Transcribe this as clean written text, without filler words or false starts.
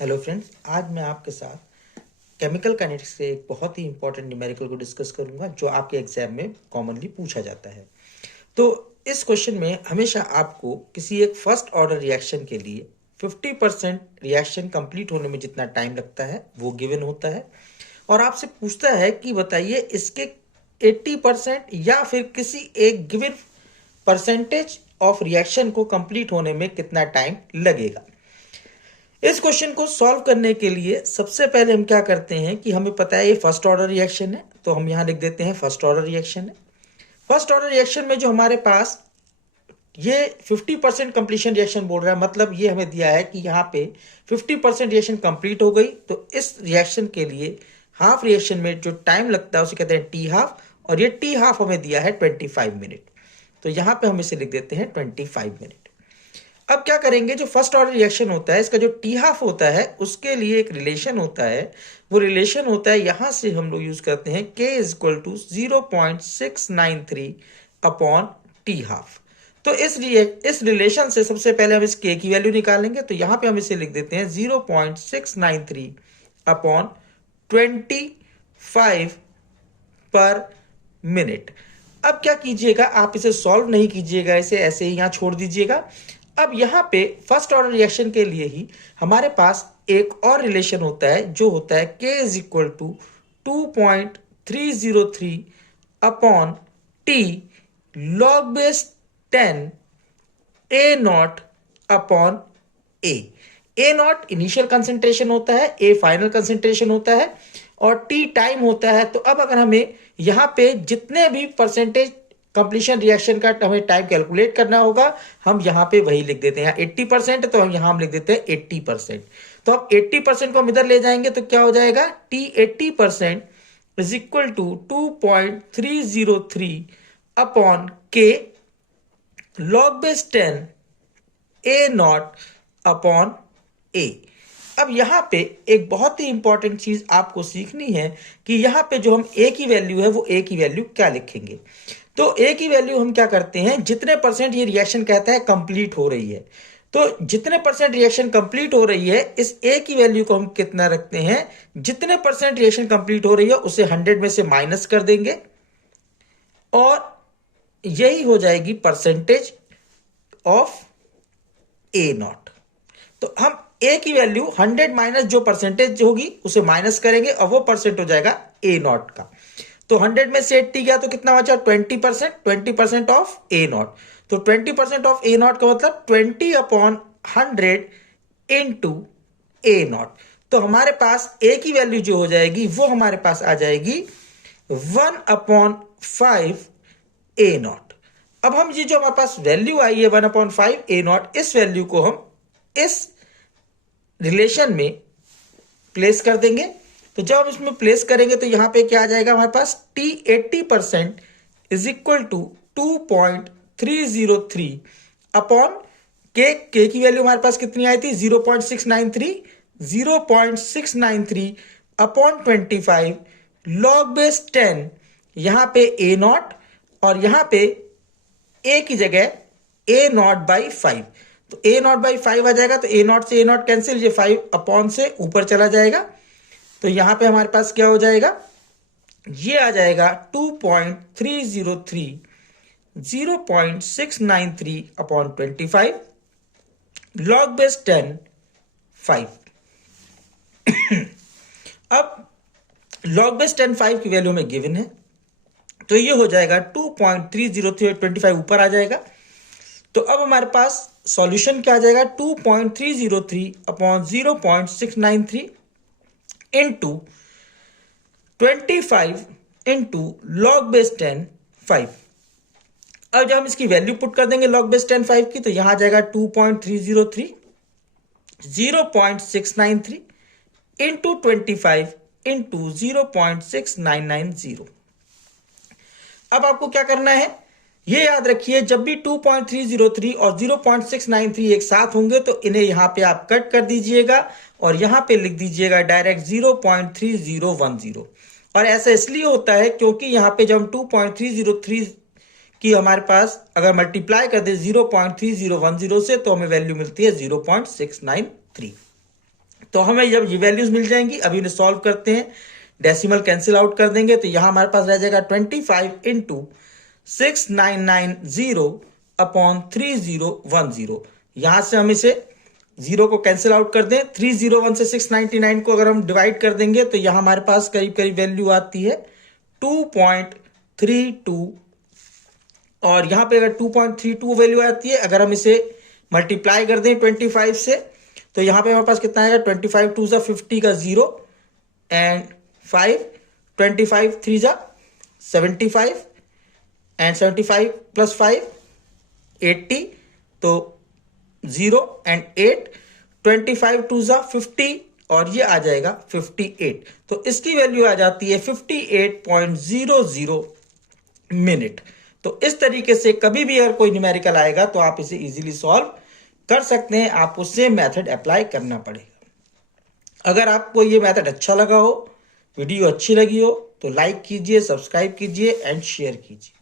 Hello friends, आज मैं आपके साथ केमिकल काइनेटिक्स से एक बहुत ही इंपॉर्टेंट न्यूमेरिकल को डिस्कस करूंगा जो आपके एग्जाम में कॉमनली पूछा जाता है। तो इस क्वेश्चन में हमेशा आपको किसी एक फर्स्ट ऑर्डर रिएक्शन के लिए 50% रिएक्शन कंप्लीट होने में जितना टाइम लगता है वो गिवन होता है और आपसे पूछता है कि बताइए इसके 80% या फिर किसी एक गिवन परसेंटेज ऑफ रिएक्शन को कंप्लीट होने में कितना टाइम लगेगा। इस क्वेश्चन को सॉल्व करने के लिए सबसे पहले हम क्या करते हैं कि हमें पता है ये फर्स्ट ऑर्डर रिएक्शन है, तो हम यहां लिख देते हैं फर्स्ट ऑर्डर रिएक्शन है। फर्स्ट ऑर्डर रिएक्शन में जो हमारे पास ये 50% कंप्लीशन रिएक्शन बोल रहा है, मतलब ये हमें दिया है कि यहाँ पे 50% रिएक्शन कंप्लीट हो गई, तो इस रिएक्शन के लिए हाफ रिएक्शन में जो टाइम लगता है उसे कहते हैं टी हाफ, और ये टी हाफ हमें दिया है 25 मिनट, तो यहाँ पे हम इसे लिख देते हैं 25 मिनट। अब क्या करेंगे, जो फर्स्ट ऑर्डर रिएक्शन होता है इसका जो टी हाफ होता है उसके लिए एक रिलेशन होता है, वो रिलेशन होता है यहां से हम लोग यूज करते हैं k is equal to 0.693 upon T half. तो इस रिलेशन से सबसे पहले हम इस k की वैल्यू निकालेंगे, तो यहां पे हम इसे लिख देते हैं 0.693 अपॉन 25 पर मिनट। अब क्या कीजिएगा, आप इसे सॉल्व नहीं कीजिएगा, इसे ऐसे ही यहां छोड़ दीजिएगा। अब यहां पे फर्स्ट ऑर्डर रिएक्शन के लिए ही हमारे पास एक और रिलेशन होता है जो होता है k is equal to 2.303 upon T log base 10 A naught upon A naught initial concentration होता है, ए फाइनल कंसेंट्रेशन होता है और टी टाइम होता है। तो अब अगर हमें यहां पे जितने भी परसेंटेज कंप्लीशन रिएक्शन का हमें टाइम कैलकुलेट करना होगा, हम यहां पे वही लिख देते हैं। 80% तो हम लिख देते हैं 80%। तो अब 80% को हम इधर ले जाएंगे तो क्या हो जाएगा, t 80% is equal to 2.303 upon k log base 10 A naught upon a. अब यहां पे एक बहुत ही इंपॉर्टेंट चीज आपको सीखनी है कि यहां पे जो हम ए की वैल्यू है वो ए की वैल्यू क्या लिखेंगे। तो ए की वैल्यू हम क्या करते हैं, जितने परसेंट ये रिएक्शन कहता है कंप्लीट हो रही है, तो जितने परसेंट रिएक्शन कंप्लीट हो रही है इस ए की वैल्यू को हम कितना रखते हैं, जितने परसेंट रिएक्शन कंप्लीट हो रही है उसे 100 में से माइनस कर देंगे और यही हो जाएगी परसेंटेज ऑफ ए नॉट। तो हम ए की वैल्यू 100 माइनस जो परसेंटेज होगी उसे माइनस करेंगे और वो परसेंट हो जाएगा ए नॉट का। तो 100 में से 80 गया तो कितना बचा, 20% ऑफ ए नॉट। तो 20% ऑफ ए नॉट का मतलब 20 अपॉन 100 इंटू ए नॉट। तो हमारे पास ए की वैल्यू जो हो जाएगी वो हमारे पास आ जाएगी 1/5 ए नॉट। अब हम ये जो हमारे पास वैल्यू आई है 1/5 ए नॉट, इस वैल्यू को हम इस रिलेशन में प्लेस कर देंगे। तो जब हम इसमें प्लेस करेंगे तो यहां पे क्या आ जाएगा हमारे पास, t 80% is equal to 2.303 upon k की वैल्यू हमारे पास कितनी आई थी, 0.693 अपॉन 25 लॉग बेस 10, यहां पे ए नॉट और यहां पे ए की जगह ए नॉट बाई 5। तो ए नॉट बाई 5 आ जाएगा, तो ए नॉट से ए नॉट कैंसिल, ये 5 अपॉन से ऊपर चला जाएगा। तो यहां पे हमारे पास क्या हो जाएगा, ये आ जाएगा 2.303 0.693 अपॉन 25 लॉग बेस 10 5। अब लॉग बेस 10 5 की वैल्यू में गिवन है, तो ये हो जाएगा 2.303 25 ऊपर आ जाएगा। तो अब हमारे पास सॉल्यूशन क्या आ जाएगा, 2.303 upon 0.693 into 25 into log base 10 5। अब जब हम इसकी वैल्यू पुट कर देंगे लॉग बेस 10 5 की, तो यहां आ जाएगा 2.303 0.693 इंटू 25 इंटू 0.6990। अब आपको क्या करना है, ये याद रखिए, जब भी 2.303 और 0.693 एक साथ होंगे तो इन्हें यहां पे आप कट कर दीजिएगा और यहां पे लिख दीजिएगा डायरेक्ट 0.3010। और ऐसा इसलिए होता है क्योंकि यहां पे जब हम 2.303 की हमारे पास अगर मल्टीप्लाई कर दे 0.3010 से तो हमें वैल्यू मिलती है 0.693। तो हमें जब ये वैल्यूज मिल जाएंगी, अभी इन्हें सॉल्व करते हैं, डेसिमल कैंसिल आउट कर देंगे, तो यहां हमारे पास रह जाएगा 25 इंटू 6990 अपॉन 3010। यहां से हम इसे जीरो को कैंसिल आउट कर दें, 301 से 699 को अगर हम डिवाइड कर देंगे तो यहां हमारे पास करीब करीब वैल्यू आती है 2.32। और यहां पे अगर 2.32 वैल्यू आती है, अगर हम इसे मल्टीप्लाई कर दें 25 से, तो यहां पे हमारे पास कितना आएगा, 25 2 50 का 0 एंड 5, 25 3 75 एंड 75 प्लस 5 80, तो 0 एंड 8, 25 2 50 और ये आ जाएगा 58। तो इसकी वैल्यू आ जाती है 58.00 मिनट। तो इस तरीके से कभी भी अगर कोई न्यूमेरिकल आएगा तो आप इसे इजीली सॉल्व कर सकते हैं, आपको सेम मेथड अप्लाई करना पड़ेगा। अगर आपको ये मेथड अच्छा लगा हो, वीडियो अच्छी लगी हो, तो लाइक कीजिए, सब्सक्राइब कीजिए एंड शेयर कीजिए।